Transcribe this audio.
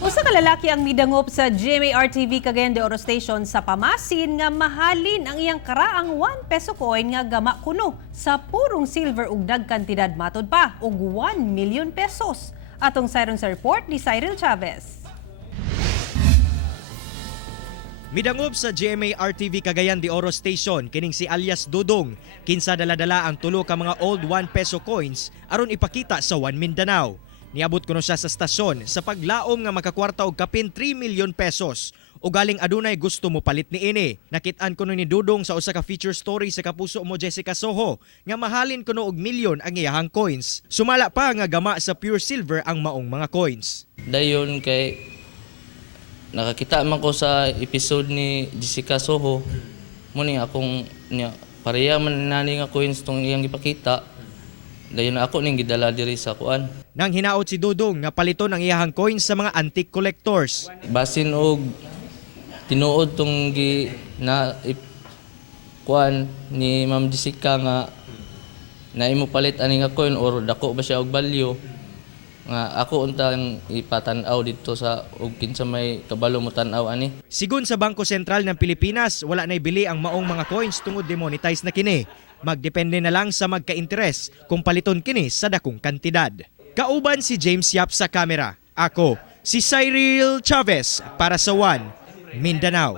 Usa ka lalaki ang midangop sa GMA-RTV Cagayan de Oro Station sa Pamasin nga mahalin ang iyang karaang 1 peso coin nga gama kuno sa purong silver ug dagkantidad matod pa og 1 million pesos. Atong sayron sa report ni Cyril Chavez. Midangop sa GMA-RTV Cagayan de Oro Station kining si alias Dudong kinsa daladala ang tulo ka mga old 1 peso coins aron ipakita sa One Mindanao. Niabot kuno siya sa stasyon sa paglaom nga makakwarta og kapin 3 million pesos o galing adunay gusto mo palit ni ini. Nakit-an kuno ni Dudong sa usa ka feature story sa kapuso mo Jessica Soho nga mahalin kuno og milyon ang iyahang coins. Sumala pa nga gama sa pure silver ang maong mga coins. Dayon kay nakakita man ko sa episode ni Jessica Soho muni akong niya pareha man nani nga coins tong iyang gipakita. Dayon ako ning gidala diri sa kuan. Nang hinaot si Dudong nga paliton ang iyahang coins sa mga antique collectors. Basin og tinuod tong kuan ni Ma'am Jessica nga naimo palit ani nga coin or dako ba siya og value nga ako untang ipatan-aw dito sa og kinsa may kabalo mo tan-aw ani. Sigun sa Bangko Sentral ng Pilipinas, wala na ibili ang maong mga coins tungod demonetize na kini. Magdepende na lang sa magka-interes kung paliton kini sa dakong kantidad. Kauban si James Yap sa kamera. Ako, si Cyril Chavez para sa One Mindanao.